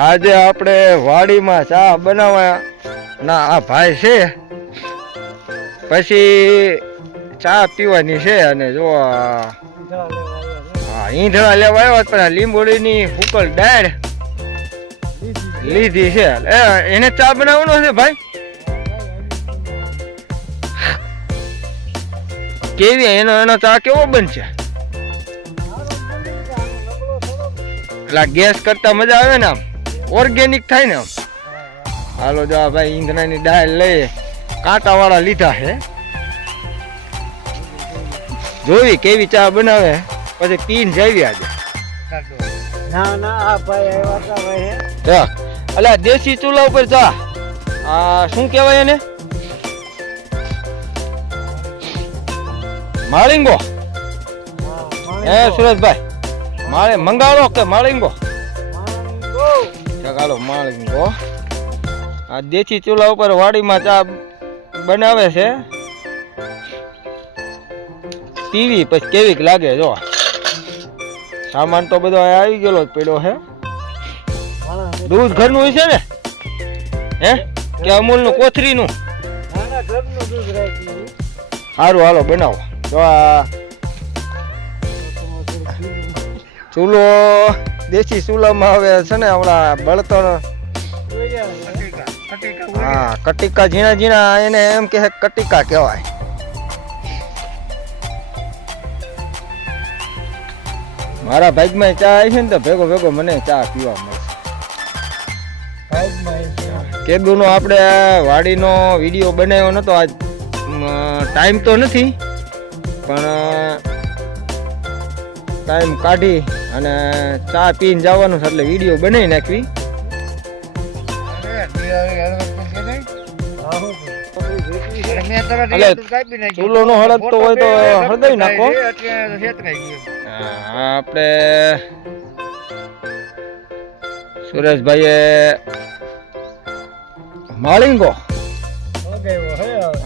આજે આપણે વાડીમાં ચા બનાવવા ના આ ભાઈ છે, પછી ચા પીવાની છે. અને જો હા ઈંધણા લેવા આવ્યો પણ આ લીંબોડીની હુકલ દાળ લીધી છે. એને ચા બનાવવાનો છે ભાઈ. કેવી એનો ચા કેવો બનશે? એટલે ગેસ કરતા મજા આવે ને, આમ ઓર્ગેનિક થાય ને આમ. હાલો જો ભાઈ ઈંધણાની દાળ લઈ કાંટા વાળા લીધા છે. જોવી કેવી ચા બનાવે પછી પીને જાવી આજે. અલા દેશી ચૂલા ઉપર ચા. આ શું કેવાય એને? માળિંગો. સુરેશભાઈ મારે મંગાવો કે માળિંગો? ચાલો માળિંગો. આ દેશી ચૂલા ઉપર વાડીમાં ચા બનાવે છે. પીવી પછી કેવીક લાગે જો. સામાન તો બધો આવી ગયેલો જ પડ્યો છે. દૂધ ઘરનું હોય છે ને? હે કે અમૂલ નું કોથરી નું? સારું હાલો બનાવો. જો આ ચૂલો દેશી ચૂલામાં હવે છે ને હમણાં બળતણ. હા કટિકા ઝીણા ઝીણા એને એમ કે કટિકા કહેવાય. મારા ભાગમાં ચા આવી છે ને તો ભેગો ભેગો મને ચા પીવા મળશે. કેદુનો આપણે વાડીનો વિડીયો બનાવ્યો નતો આજ, ટાઈમ તો નથી પણ ટાઈમ કાઢી અને ચા પીને જવાનું છે એટલે વિડીયો બનાવી નાખવી. ચૂલો નો હળગતો હોય તો હળગાવી નાખો. આપણે સુરેશભાઈએ માળિંગો.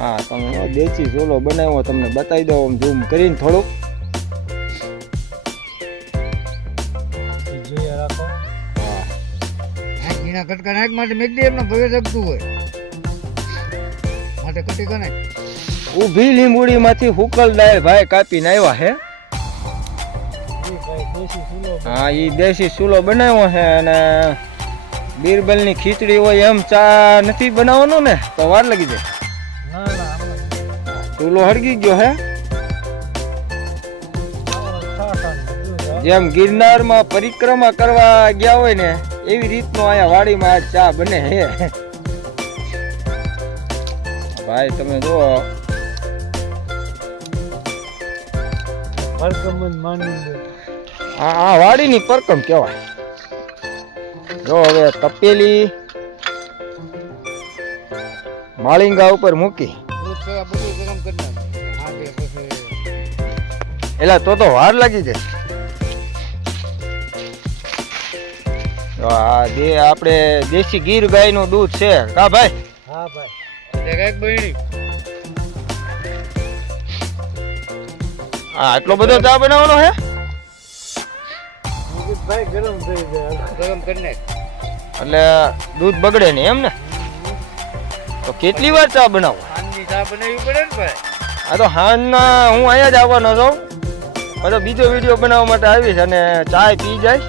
હા તમે દેશી ચૂલો બનાવ્યો તમને બતાવી દો ઝૂમ કરીને થોડુંક. કટકા નાખ માટે મેગડી એમનો ભવે જગતું હોય માટે કટકા નાખ. ઊભી લીંબુડી માંથી હુકલ દાળ ભાઈ કાપીને આવ્યા હે. હા ઈ દેશી ચૂલો બનાવ્યો છે. અને બીરબલ ની ખીચડી હોય એમ ચા નથી બનાવવાનું ને તો વાર લાગી જાય. ચૂલો હળગી ગયો હે. જેમ ગિરનાર માં પરિક્રમા કરવા ગયા હોય ને એવી રીતનો અહીંયા વાડીમાં આજ ચા બને હે. ભાઈ તમે જુઓ આ વાડીની પરકમ કેવાય. જો હવે તપેલી માળિંગા ઉપર મૂકી એટલે તો વાર લાગી જાય. આ આપણે દેશી ગીર ગાય નું દૂધ છે કા ભાઈ? હા ભાઈ. હા આટલો બધો ચા બનાવવાનો હે? ગરમ થઈ જાય, ગરમ કરી નાખ એટલે દૂધ બગડે ને એમ ને? તો કેટલી વાર ચા બનાવો? હાંજની ચા બનાવવી પડે ને ભાઈ. આ તો હાંજના હું અહીંયા જ આવવાનો છું. બધો બીજો વિડીયો બનાવવા માટે આવીશ અને ચા પી જઈશ.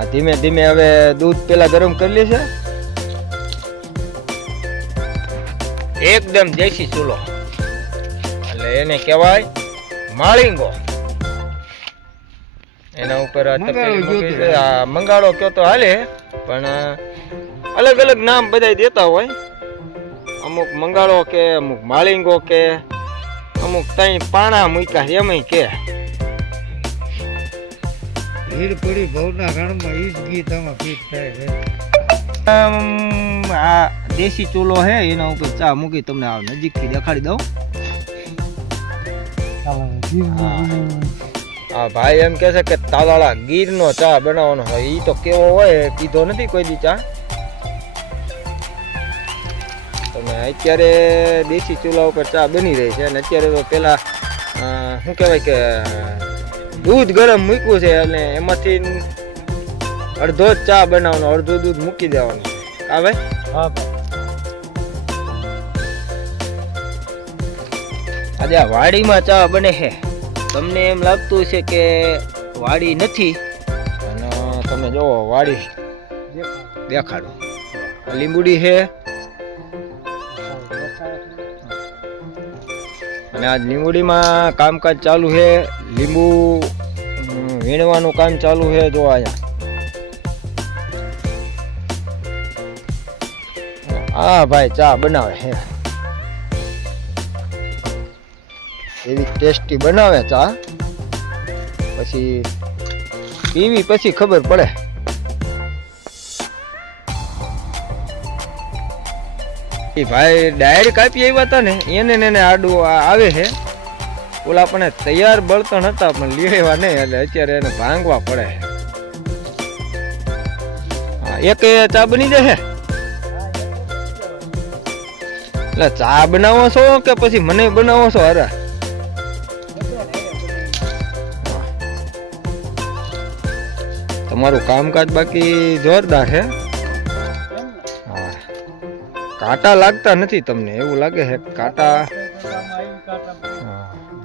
આ ધીમે ધીમે હવે દૂધ પેલા ગરમ કરી લે છે. એકદમ દેશી ચૂલો એટલે એને કહેવાય માળિંગો. એના ઉપર મંગાળો કયો તો હાલે પણ અલગ અલગ નામ બધા દેતા હોય. અમુક મંગાળો કે અમુક માળિંગો કે અમુક તઈ પાણા મૂક્યા એમય કે. હીર પડી ભવના રણમાં ઈ જ ગીત આમાં ફીટ થાય છે. આ દેશી ચૂલો હે એના ઉપર ચા મૂકી તમને આ નજીકથી દેખાડી દઉં. હા ભાઈ એમ કે છે કે તાલાળા ગીરનો ચા બનાવવાનો હોય. ઈ તો કેવો હોય પીધો નથી કોઈ દી ચા. તમે અત્યારે દેશી ચૂલા ઉપર ચા બની રહી છે અને અત્યારે તો પેલા શું કહેવાય કે દૂધ ગરમ મૂક્યું છે અને એમાંથી અડધો જ ચા બનાવવાનો, અડધું દૂધ મૂકી દેવાનું. હા ભાઈ. હા ભાઈ. આજે આ વાડીમાં ચા બને છે. તમને એમ લાગતું છે કે વાડી નથી, અને તમે જોવો વાડી દેખાડો. આ લીંબુડી છે, અને આ લીંબુડીમાં કામકાજ ચાલુ છે. લીંબુ વીણવાનું કામ ચાલુ છે. જો અહીંયા હા ભાઈ ચા બનાવે છે. એવી ટેસ્ટી બનાવે ચા. પછી પીવી પછી ખબર પડે. એ ભાઈ ડાયરેક્ટ કાપી આવ્યા હતા ને, એને આડું આવે છે. ઓલા આપણે તૈયાર બળતણ હતા પણ લેવા નહીં, એટલે અત્યારે એને ભાંગવા પડે. હા, એક ચા બની જશે. એટલે ચા બનાવો છો કે પછી મને બનાવો છો? હારા તમારું કામકાજ બાકી જોરદાર છે. હા, કાંટા લાગતા નથી તમને? એવું લાગે છે કાંટા?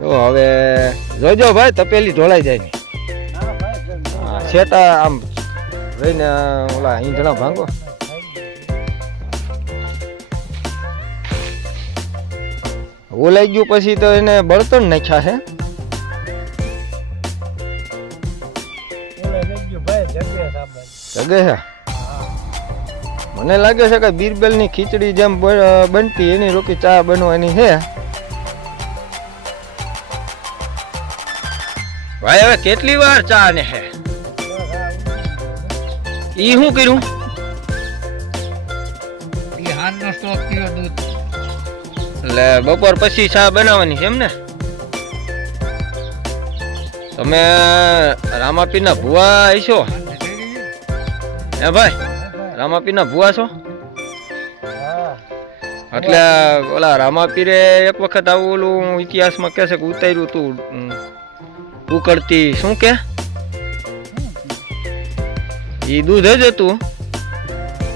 જો હવે જોજો ભાઈ, તપેલી ઢોળાઈ જાય ને. હા, છેટા આમ રહીને ઓલા ઈંધણા ભાંગો. ઓલાઈ ગયું પછી તો એને બળતણ નાખ્યા છે. જગે છે. મને લાગે છે કે બીરબલ ની ખીચડી જેમ બનતી એની રોકી ચા બનવાની છે. ભાઈ હવે કેટલી વાર ચા ને હે? ઈ શું કર્યું? ઈ હાનનો સ્ટોક પીવો દૂધ. એટલે બપોર પછી ચા બનાવવાની છે એમ ને? તમે રામાપીરના ભુવા હશો? હે ભાઈ, રામાપીરના ભુવા છો? એટલે ઓલા રામાપીરે એક વખત આવું ઓલું ઇતિહાસમાં કહે છે કે ઉતાર્યું તું ઉકળતી શું કે ઈ દૂધ જ હતું,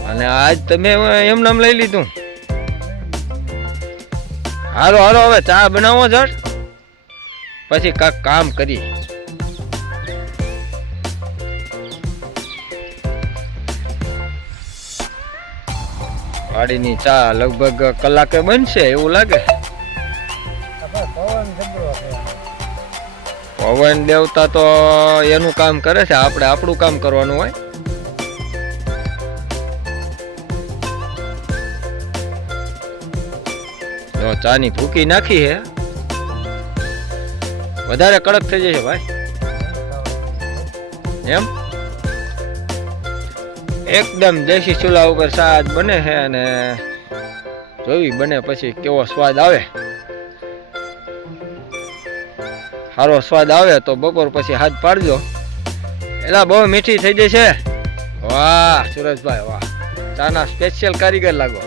અને આજ તમે એમ નામ લઈ લીધું. હાલો હાલો હવે ચા બનાવો જટ, પછી કાંક કામ કરી. વાડીની ચા લગભગ કલાકે બનશે એવું લાગે. પવન દેવતા તો એનું કામ કરે છે, આપણે આપણું કામ કરવાનું હોય. જો ચાની ભૂકી નાખી છે, વધારે કડક થઈ જશે ભાઈ. એમ એકદમ દેશી ચૂલા ઉપર સાજ બને છે, અને જોઈ બને પછી કેવો સ્વાદ આવે. સારો સ્વાદ આવે તો બપોર પછી હાથ પાડજો. એલા બહુ મીઠી થઈ જશે. વાહ સુરજભાઈ વાહ, ચાના સ્પેશિયલ કારીગર લાગો.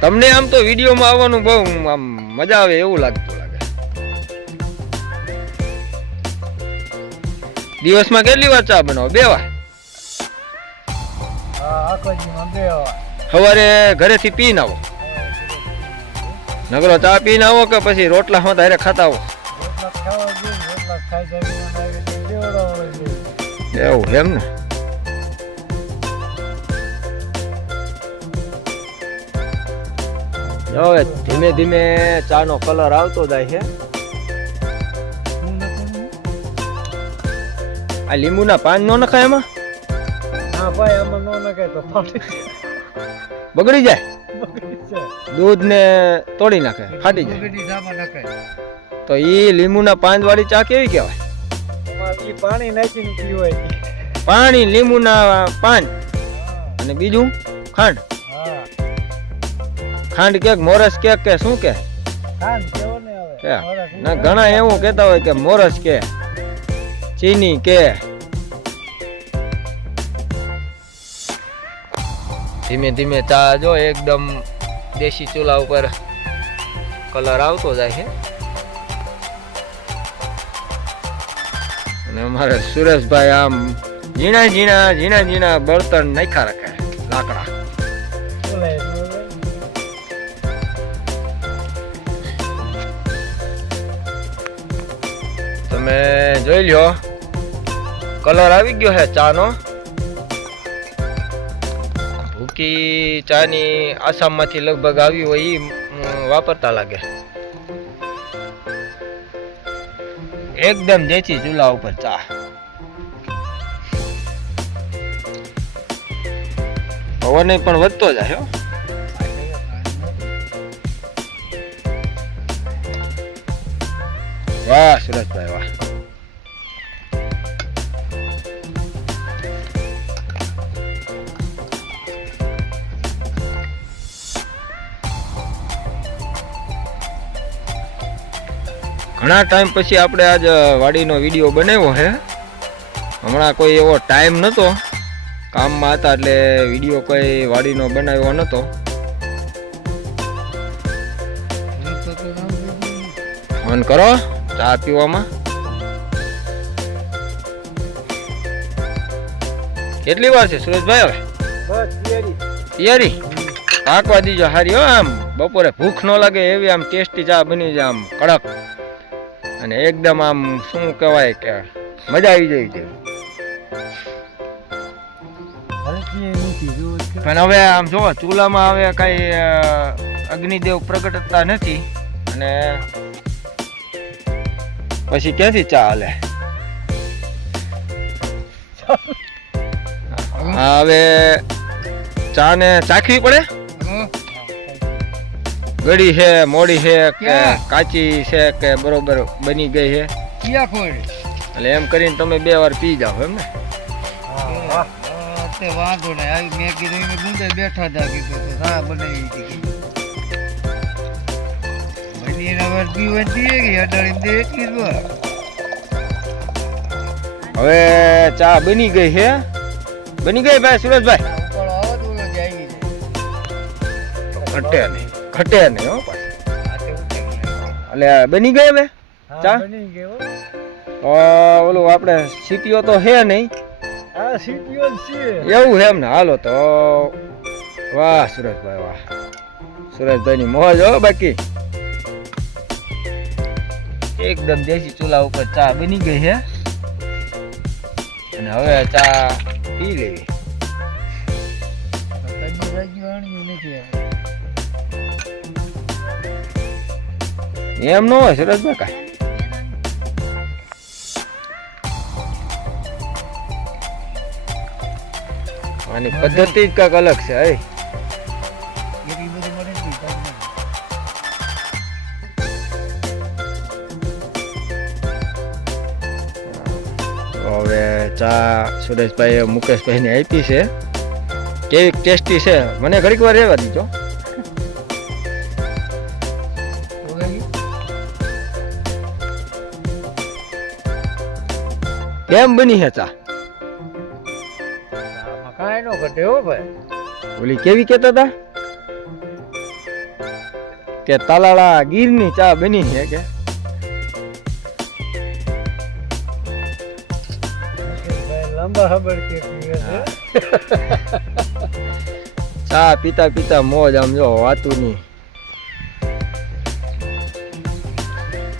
તમને આમ તો વિડીયોમાં આવવાનું બહુ આમ મજા આવે એવું લાગતું લાગે. દિવસમાં કેટલી વાર ચા બનાવો? 2 વાર? સવારે ઘરેથી પીને આવો? નગરો ચા પીને આવો કે પછી રોટલા હોત હારે ખાતા આવો? એવું એમ ને? હવે ધીમે ધીમે ચા નો કલર આવતો જાય છે. આ લીંબુના પાન નો નખાય એમાં? હા ભાઈ, આમાં નો નખાય તો બગડી જાય. દૂધ ને તોડી નાખે, ફાટી જાય. તો ઈ લીંબુના પાન વાળી ચા કેવી કહેવાય? પાણી નાખીને પીવાય. પાણી, લીંબુના પાન અને બીજું ખાંડ. ખાંડ કે મોરસ કે શું કે? ના ઘણા એવું કેતા હોય કે મોરસ કે ચીની કે. ધીમે ધીમે ચા જો એકદમ દેશી ચૂલા ઉપર કલર આવતો જાય છે. અને અમારે સુરેશભાઈ આમ ઝીણા ઝીણા બળતણ નાખ્યા રાખે લાકડા. તમે જોઈ લ્યો કલર આવી ગયો છે ચાનો. ભૂકી ચાની આસામમાંથી લગભગ આવી હોય ઈ વાપરતા લાગે. એકદમ દેશી ચૂલા ઉપર ચા. પવન પણ વધતો જાય હો. વાહ સુરેશભાઈ વાહ. ઘણા ટાઈમ પછી આપણે આજ વાડીનો વિડીયો બનાવ્યો છે. હમણાં કોઈ એવો ટાઈમ નહોતો, કામમાં હતા એટલે વિડીયો કોઈ વાડીનો બનાવ્યો નહોતો. ફોન કરો ચા પીવામાં. કેટલી વાર છે સુરેશભાઈ? હવે તૈયારી પાકવા દીજો હારી હો. આમ બપોરે ભૂખ ન લાગે એવી આમ ટેસ્ટી ચા બની જાય, આમ કડક અને એકદમ આમ શું કહેવાય કે મજા આવી જાય છે. પણ હવે આમ જોવો ચૂલામાં હવે કઈ અગ્નિદેવ પ્રગટતા નથી અને પછી ક્યાંથી ચા હાલે. હવે ચા ને ચાખવી પડે. ગળી છે, મોડી છે કે કાચી છે કે બરોબર બની ગઈ છે એટલે એમ કરીને તમે 2 વાર પી જાઓ એમ ને. વાંધો નહીં. આવી મેં કીધું એને ગુંદે બેઠા હતા કીધું તો ચા બનાવી હતી. બની હવે પીવાની કે અડાડી દે એટલી જ વાર. હવે ચા બની ગઈ છે. બની ગઈ ભાઈ સુરેશભાઈ? ઘટે નહીં હો એટલે બની ગઈ હવે ચા. ઓલું આપણે સીટીઓ તો હે નહીં. એવું છે એમ ને. હાલો તો વાહ સુરેશભાઈ વાહ. સુરેશભાઈ ની મોજ હો. બાકી એકદમ દેશી ચૂલા ઉપર ચા બની ગઈ છે અને હવે ચા પી લેવી. એમ ન હોય સુરેશભાઈ કાંઈ. આની પદ્ધતિ જ કાંઈક અલગ છે. હવે ચા સુરેશભાઈ મુકેશભાઈ ને આપી છે. કેવી ટેસ્ટી છે મને ઘડીક વાર રહેવા દીધો. કેમ બની છે ચા? કાંઈ નો ઘટે હો ભાઈ. ઓલી કેવી કેતા હતા કે તાલાળા ગીરની ચા બની છે કે લંબા ખબર કે ચા પીતા પીતા મોજ. આમ જો વાતું ની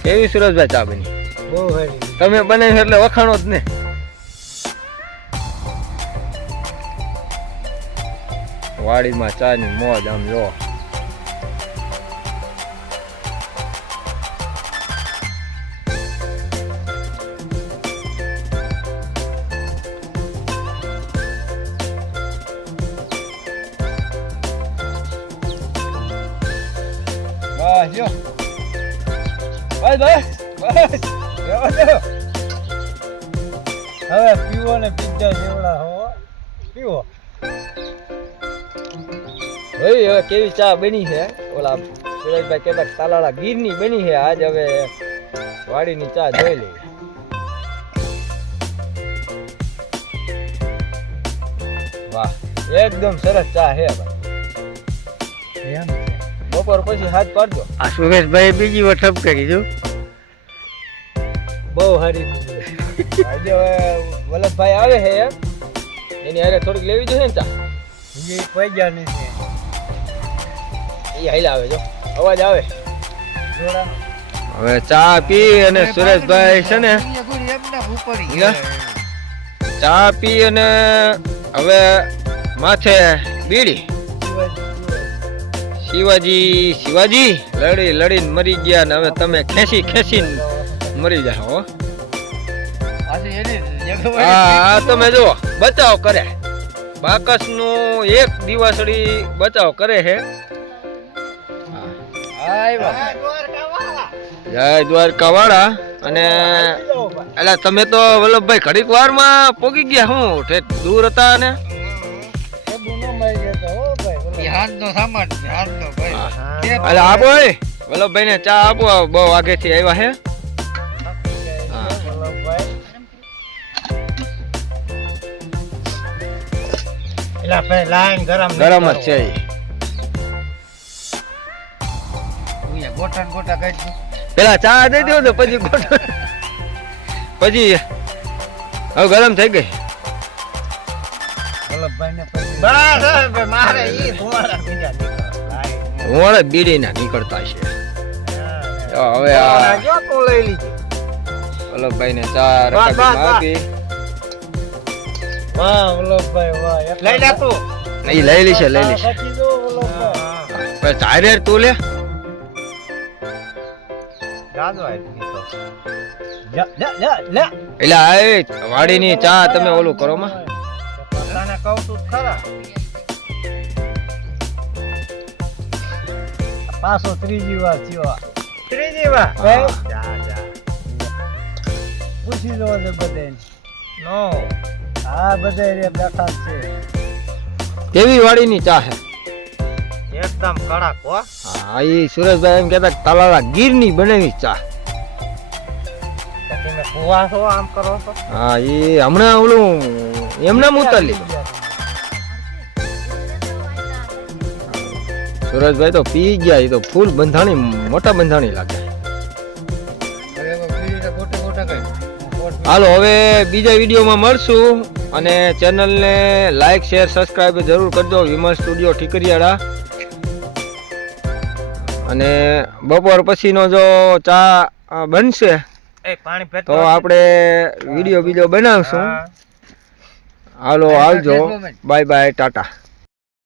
કેવી સુરેશભાઈ ચા બની? બહુ સારી. તમે બનાવી એટલે વખાણો જ ને. વાડીમાં ચા ની મોજ. આમ જો બસ જો બસ હવે પીવો ને પીઝા જેવડા હો પીવો. ભાઈ હવે કેવી ચા બની છે? ઓલા સુરેશભાઈ કહેતા તાલાળા ગીરની બની છે. આજ હવે વાડીની ચા જોઈ લઈએ. વાહ એકદમ સરસ ચા છે ભાઈ. એમ બપોર પછી હાથ પાડજો. આ સુરેશભાઈ બીજી વખત કરી દઉં. બહુ સારી આજે હવે વલ્લભભાઈ આવે છે એની હારે થોડીક લેવી જોઈએ ને ચા એ પૈસા નથી એ હાઈલા આવે જો અવાજ આવે જોડા હવે ચા પી અને સુરેશભાઈ છે ને ચા પી અને હવે માથે બીડી શિવાજી લડીને મરી ગયા ને હવે તમે ખેંચીને મરી જાઓ હો. હા તમે જો બચાવ કરે બાકસ નું એક દિવસડી બચાવ કરે છે. જય દ્વારકા વાળા. અને એટલે તમે તો વલ્લભભાઈ ઘડીક વાર માં પોગી ગયા હું ઠેઠ દૂર હતા ને એટલે આપો વલ્લભભાઈ ને ચા આપો બહુ આગે થી આવ્યા હે. ગરમ જ છે પેલા ચા દઈ દો તો પછી પછી હવે ગરમ થઈ ગઈ. ધુવાળા બીડી ના નીકળતા છે. હવે વલ્લભભાઈ ને ચા આપી લઈ લીશે ચારે તું લે એટલે વાડી ની ચા તમે ઓલું કરો માં પાછો ત્રીજી વાર પૂછી જો બધે હા બધે બેઠા છે. કેવી વાડી ની ચા હે એકદમ કડક હો. હા એ સુરેશભાઈ એમ કેતા તાલાળા ગીર ની બનાવી ચા. તમે કુવા છો આમ કરો છો. હા એ હમણાં ઓલું એમને ઉતાર લીધું. સુરેશભાઈ તો પી ગયા. એ તો ફૂલ બંધાણી મોટા બંધાણી લાગે. હાલો હવે બીજા વિડીયોમાં મળશું અને ચેનલને લાઈક શેર સબસ્ક્રાઇબ જરૂર કરજો. વિમલ સ્ટુડિયો ઠીકરિયાળા. અને બપોર પછીનો જો ચા બનશે તો આપણે વિડીયો બીજો બનાવશું. હાલો આવજો. Bye bye Tata.